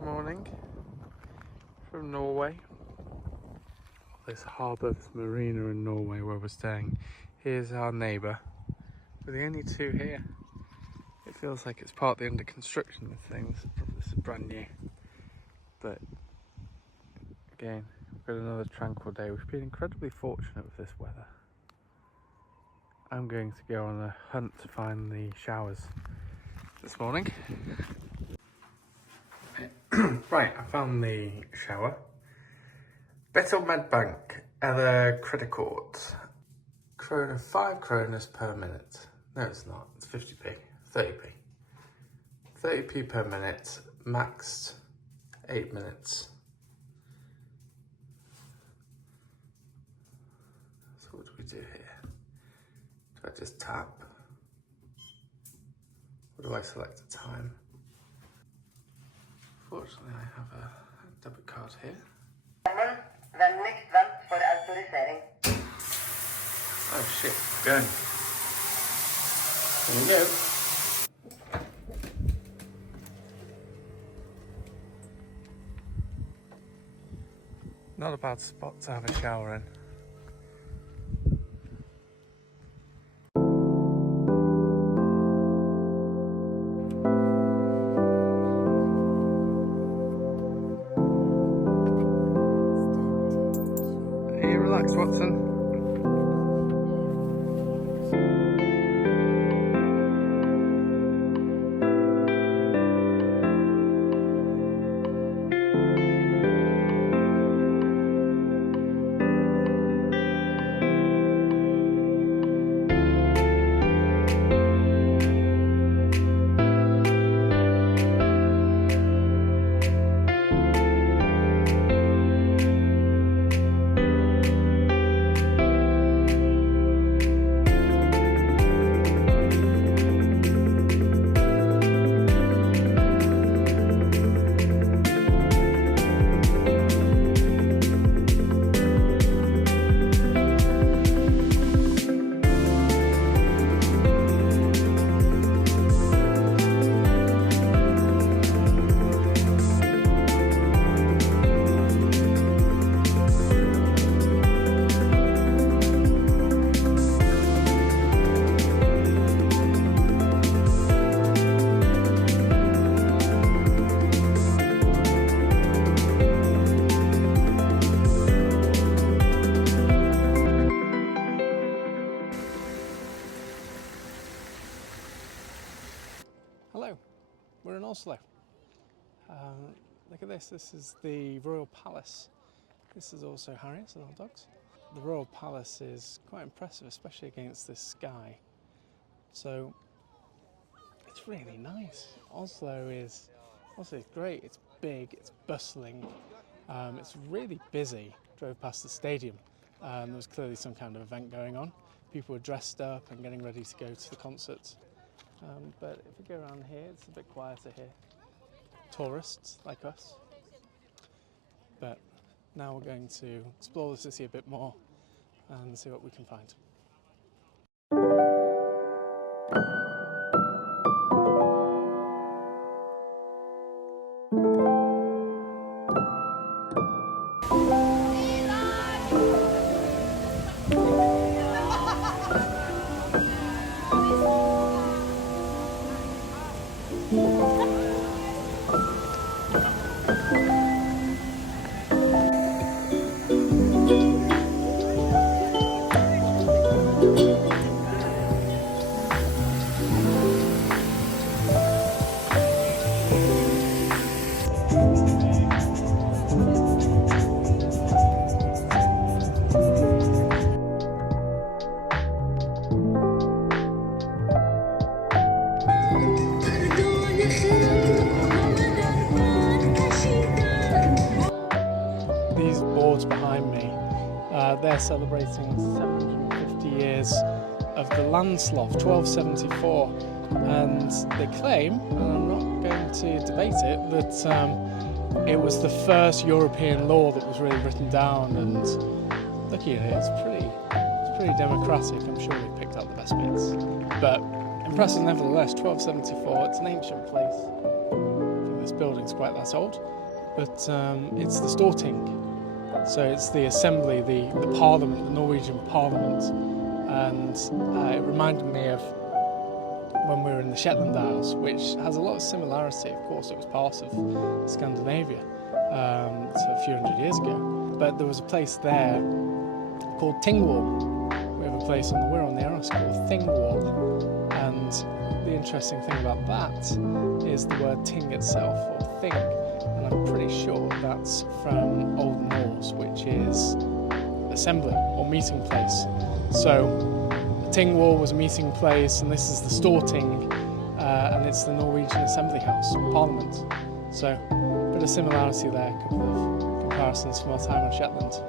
Good morning from Norway. This harbour, this marina in Norway where we're staying. Here's our neighbour. We're the only two here. It feels like it's partly under construction, this thing. This is brand new. But again, we've got another tranquil day. We've been incredibly fortunate with this weather. I'm going to go on a hunt to find the showers this morning. Right, I found the shower. Betel Medbank Eller Credikort. 5 kroner per minute. No, it's not. It's 50p. 30p. 30p per minute, maxed 8 minutes. So what do we do here? Do I just tap? Or do I select a time? Fortunately, I have a debit card here. Oh shit, going. There we go. Not a bad spot to have a shower in. Are you relaxed, Watson? Hello, we're in Oslo. Look at this, this is the Royal Palace. This is also Harriet and our dogs. The Royal Palace is quite impressive, especially against this sky. So it's really nice. Oslo is great, it's big, it's bustling, it's really busy. Drove past the stadium, there was clearly some kind of event going on. People were dressed up and getting ready to go to the concerts. But if we go around here, it's a bit quieter here. Tourists like us. But now we're going to explore the city a bit more and see what we can find. These boards behind me, they're celebrating 750 years of the land slough, 1274, and they claim, and I'm not going to debate it, that it was the first European law that was really written down, and looking at it, it's pretty democratic. I'm sure we picked out the best bits, but impressive nevertheless. 1274, it's an ancient place. this building's quite that old, but it's the Storting. So it's the assembly, the parliament, the Norwegian parliament, and it reminded me of when we were in the Shetland Isles, which has a lot of similarity. Of course, it was part of Scandinavia a few hundred years ago, but there was a place there called Tingwall. We have a place on the Wirral near us called Thingwall, and the interesting thing about that is the word ting itself, or thing, and I'm pretty sure that's from Old Norse, which is assembly or meeting place. So Tingwall was a meeting place, and this is the Storting, and it's the Norwegian Assembly House, Parliament. So a bit of similarity there, a couple of comparisons from our time on Shetland.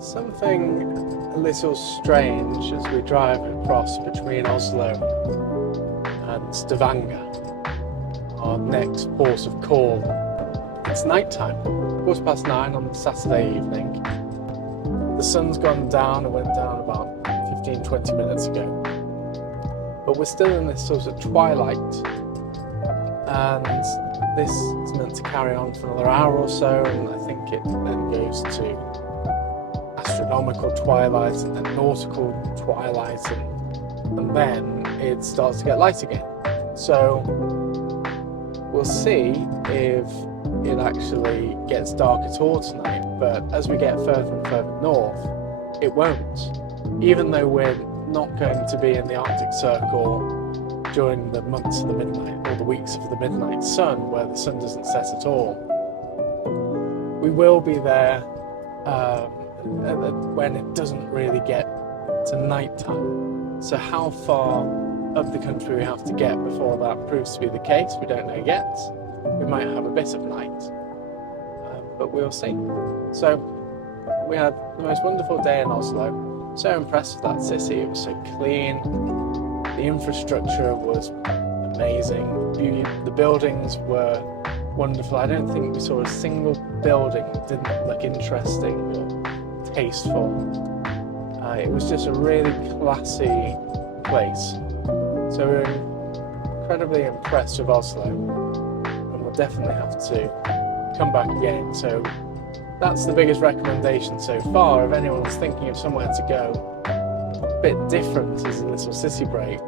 Something a little strange as we drive across between Oslo and Stavanger, our next port of call. It's night time, 9:15 on Saturday evening. The sun's gone down, it went down about 15-20 minutes ago. But we're still in this sort of twilight, and this is meant to carry on for another hour or so, and I think it then goes to astronomical twilight and then nautical twilight, and then it starts to get light again. So we'll see if it actually gets dark at all tonight, but as we get further and further north, it won't. Even though we're not going to be in the Arctic Circle during the months of the midnight, or the weeks of the midnight sun, where the sun doesn't set at all. We will be there when it doesn't really get to night time. So how far up the country we have to get before that proves to be the case, we don't know yet. We might have a bit of night, but we'll see. So we had the most wonderful day in Oslo. So impressed with that city. It was so clean. The infrastructure was amazing. The buildings were wonderful. I don't think we saw a single building that didn't look interesting or tasteful. It was just a really classy place. So we're incredibly impressed with Oslo, and we'll definitely have to come back again. So that's the biggest recommendation so far. If anyone's thinking of somewhere to go a bit different as a little city break,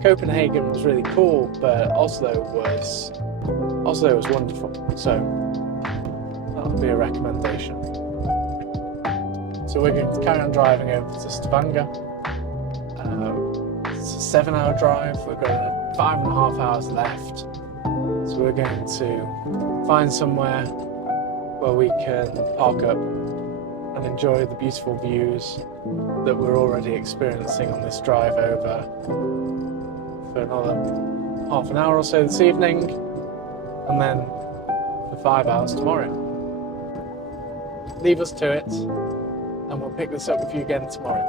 Copenhagen was really cool, but Oslo was wonderful. So that would be a recommendation. So we're going to carry on driving over to Stavanger. It's a 7-hour drive. We've got 5.5 hours left. So we're going to find somewhere where we can park up and enjoy the beautiful views that we're already experiencing on this drive over for another half an hour or so this evening, and then for 5 hours tomorrow. Leave us to it, and we'll pick this up with you again tomorrow.